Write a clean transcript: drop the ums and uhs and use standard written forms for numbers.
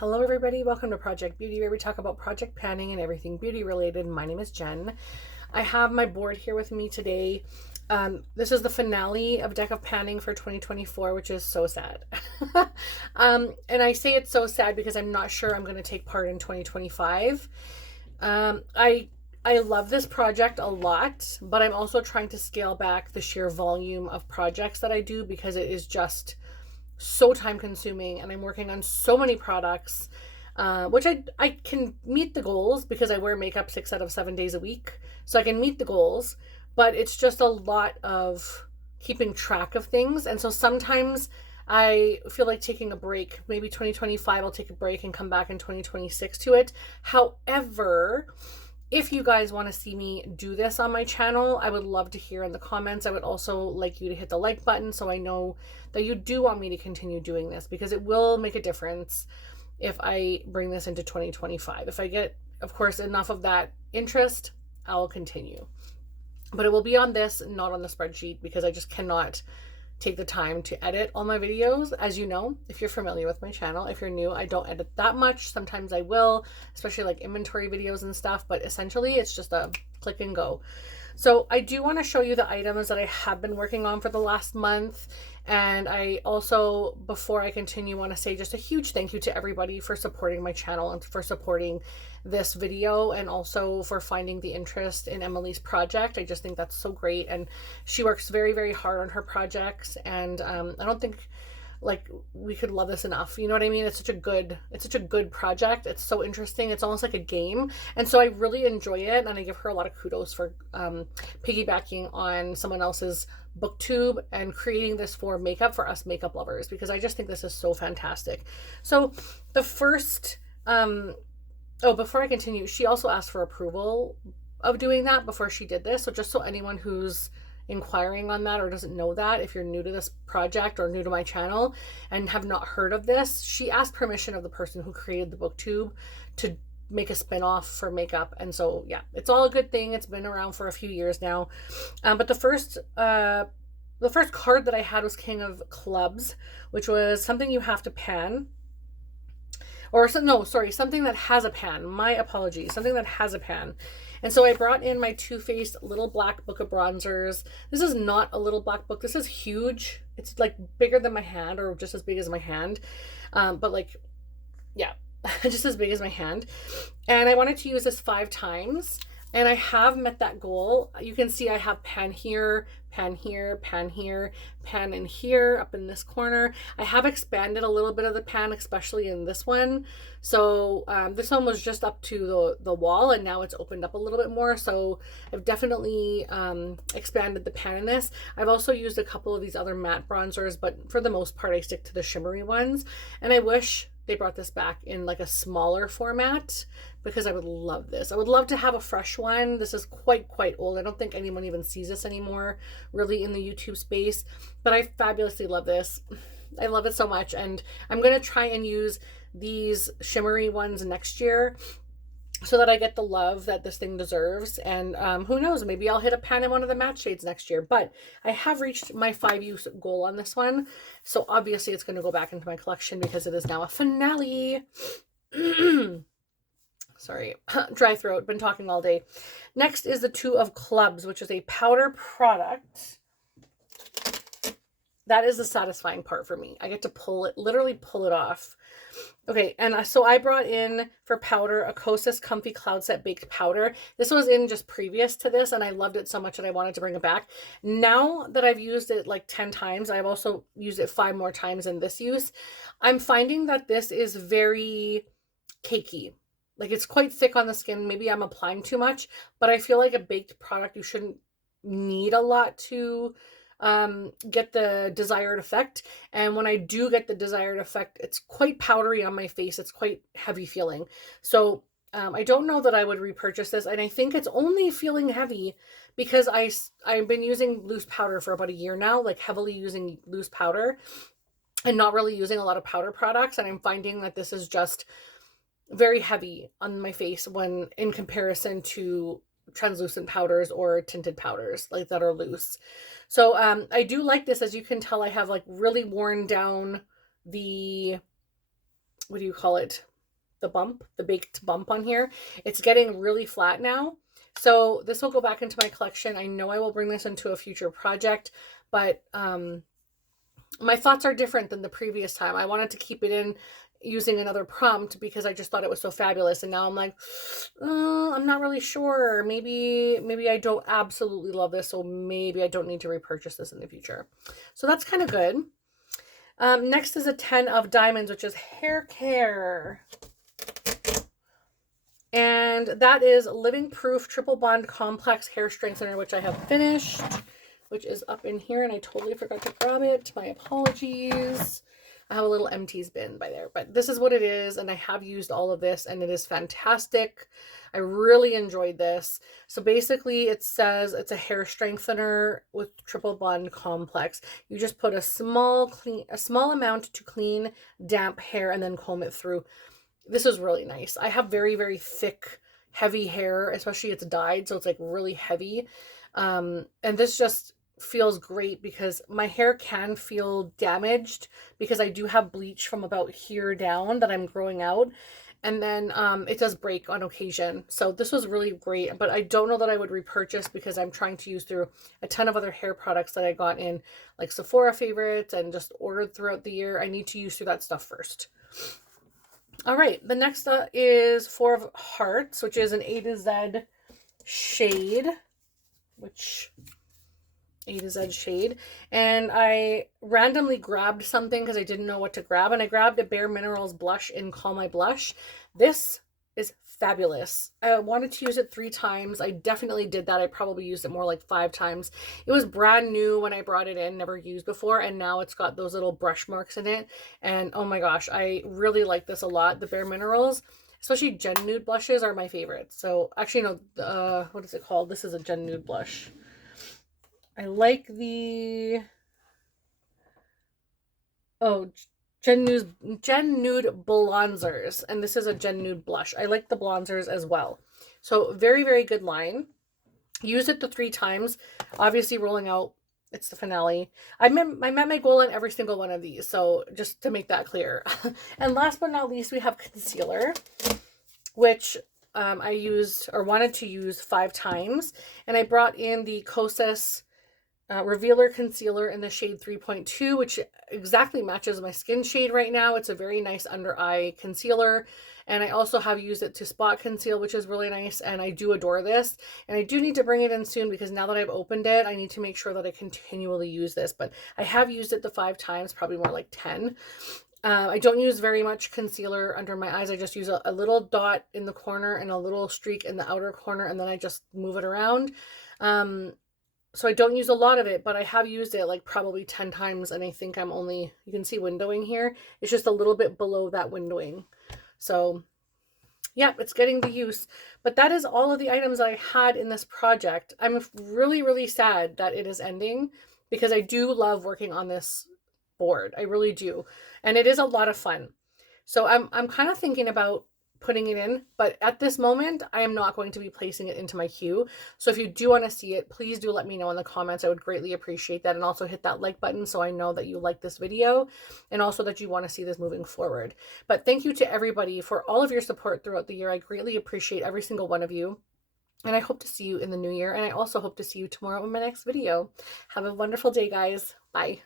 Hello everybody, welcome to Project Beauty, where we talk about project panning and everything beauty related. My name is Jen. I have my board here with me today. This is the finale of Deck of Panning for 2024, which is so sad. And I say it's so sad because I'm not sure I'm going to take part in 2025. I love this project a lot, but I'm also trying to scale back the sheer volume of projects that I do because it is just so time consuming and I'm working on so many products, which I can meet the goals because I wear makeup 6 out of 7 days a week. So I can meet the goals, but it's just a lot of keeping track of things. And so sometimes I feel like taking a break. Maybe 2025, I'll take a break and come back in 2026 to it. However, if you guys want to see me do this on my channel, I would love to hear in the comments. I would also like you to hit the like button so I know that you do want me to continue doing this, because it will make a difference if I bring this into 2025. If I get, of course, enough of that interest, I'll continue. But it will be on this, not on the spreadsheet, because I just cannot take the time to edit all my videos. As you know, if you're familiar with my channel, if you're new, I don't edit that much. Sometimes I will, especially like inventory videos and stuff, but essentially it's just a click and go. So I do want to show you the items that I have been working on for the last month. And I also, before I continue, want to say just a huge thank you to everybody for supporting my channel and for supporting this video, and also for finding the interest in Emily's project. I just think that's so great, and she works very, very hard on her projects, and I don't think like we could love this enough. You know what I mean? It's such a good project. It's so interesting. It's almost like a game. And so I really enjoy it. And I give her a lot of kudos for piggybacking on someone else's booktube and creating this for makeup, for us makeup lovers, because I just think this is so fantastic. So the first, before I continue, she also asked for approval of doing that before she did this. So just so anyone who's inquiring on that or doesn't know that, if you're new to this project or new to my channel and have not heard of this, she asked permission of the person who created the booktube to make a spin-off for makeup. And so yeah, it's all a good thing. It's been around for a few years now. But the first card that I had was King of Clubs, which was something you have to pan. Something that has a pan. My apologies. Something that has a pan. And so I brought in my Too Faced Little Black Book of Bronzers. This is not a little black book. This is huge. It's like bigger than my hand, or just as big as my hand. But like, yeah, just as big as my hand. And I wanted to use this 5 times. And I have met that goal. You can see I have pan here, pan here, pan here, pan in here, up in this corner. I have expanded a little bit of the pan, especially in this one. So this one was just up to the wall, and now it's opened up a little bit more. So I've definitely expanded the pan in this. I've also used a couple of these other matte bronzers, but for the most part, I stick to the shimmery ones. And I wish they brought this back in like a smaller format, because I would love this. I would love to have a fresh one. This is quite old. I don't think anyone even sees this anymore really in the YouTube space, but I fabulously love this. I love it so much, and I'm going to try and use these shimmery ones next year so that I get the love that this thing deserves. And who knows, maybe I'll hit a pan in one of the matte shades next year. But I have reached my 5-use goal on this one, so obviously it's going to go back into my collection because it is now a finale. Sorry, dry throat, been talking all day. Next is the Two of Clubs, which is a powder product. That is the satisfying part for me. I get to pull it, literally pull it off. Okay, and so I brought in for powder a Kosas Comfy Cloud Set Baked Powder. This was in just previous to this, and I loved it so much that I wanted to bring it back. Now that I've used it like 10 times, I've also used it 5 more times in this use. I'm finding that this is very cakey. Like, it's quite thick on the skin. Maybe I'm applying too much, but I feel like a baked product, you shouldn't need a lot to get the desired effect. And when I do get the desired effect, it's quite powdery on my face. It's quite heavy feeling. So I don't know that I would repurchase this. And I think it's only feeling heavy because I've been using loose powder for about a year now, like heavily using loose powder and not really using a lot of powder products. And I'm finding that this is just very heavy on my face when in comparison to translucent powders or tinted powders like that are loose. So I do like this. As you can tell, I have like really worn down the, what do you call it? the baked bump on here. It's getting really flat now. So this will go back into my collection. I know I will bring this into a future project, but my thoughts are different than the previous time. I wanted to keep it in using another prompt because I just thought it was so fabulous. And now I'm like, I'm not really sure. Maybe I don't absolutely love this. So maybe I don't need to repurchase this in the future. So that's kind of good. Next is a 10 of diamonds, which is hair care. And that is Living Proof Triple Bond Complex Hair Strengthener, which I have finished, which is up in here, and I totally forgot to grab it. My apologies. I have a little empties bin by there, but this is what it is, and I have used all of this, and it is fantastic. I really enjoyed this. So basically, it says it's a hair strengthener with Triple Bond Complex. You just put a small amount to clean damp hair and then comb it through. This is really nice. I have very, very thick, heavy hair, especially it's dyed, so it's like really heavy. And this just feels great because my hair can feel damaged because I do have bleach from about here down that I'm growing out. And then it does break on occasion. So this was really great, but I don't know that I would repurchase because I'm trying to use through a ton of other hair products that I got in like Sephora favorites and just ordered throughout the year. I need to use through that stuff first. All right, the next is 4 of Hearts, which is an A to Z shade, and I randomly grabbed something because I didn't know what to grab, and I grabbed a Bare Minerals blush in Call My Blush. This is fabulous. I wanted to use it 3 times. I definitely did that. I probably used it more like 5 times. It was brand new when I brought it in, never used before, and now it's got those little brush marks in it, and oh my gosh, I really like this a lot. The Bare Minerals, especially Gen Nude blushes, are my favorite. So actually, no, what is it called? This is a Gen Nude blush. I like the, Gen Nude Blonzers, and this is a Gen Nude blush. I like the Blonzers as well. So very, very good line. Used it the 3 times. Obviously rolling out, it's the finale. I met my goal on every single one of these, so just to make that clear. And last but not least, we have concealer, which I used or wanted to use 5 times. And I brought in the Kosas Revealer Concealer in the shade 3.2, which exactly matches my skin shade right now. It's a very nice under eye concealer. And I also have used it to spot conceal, which is really nice. And I do adore this. And I do need to bring it in soon because now that I've opened it, I need to make sure that I continually use this. But I have used it the 5 times, probably more like 10. I don't use very much concealer under my eyes. I just use a little dot in the corner and a little streak in the outer corner, and then I just move it around. So I don't use a lot of it, but I have used it like probably 10 times, and I think I'm only, you can see windowing here. It's just a little bit below that windowing. So yeah, it's getting the use. But that is all of the items that I had in this project. I'm really, really sad that it is ending because I do love working on this board. I really do. And it is a lot of fun. So I'm kind of thinking about putting it in, but at this moment I am not going to be placing it into my queue. So if you do want to see it, please do let me know in the comments. I would greatly appreciate that. And also hit that like button so I know that you like this video and also that you want to see this moving forward. But thank you to everybody for all of your support throughout the year. I greatly appreciate every single one of you. And I hope to see you in the new year. And I also hope to see you tomorrow in my next video. Have a wonderful day, guys. Bye.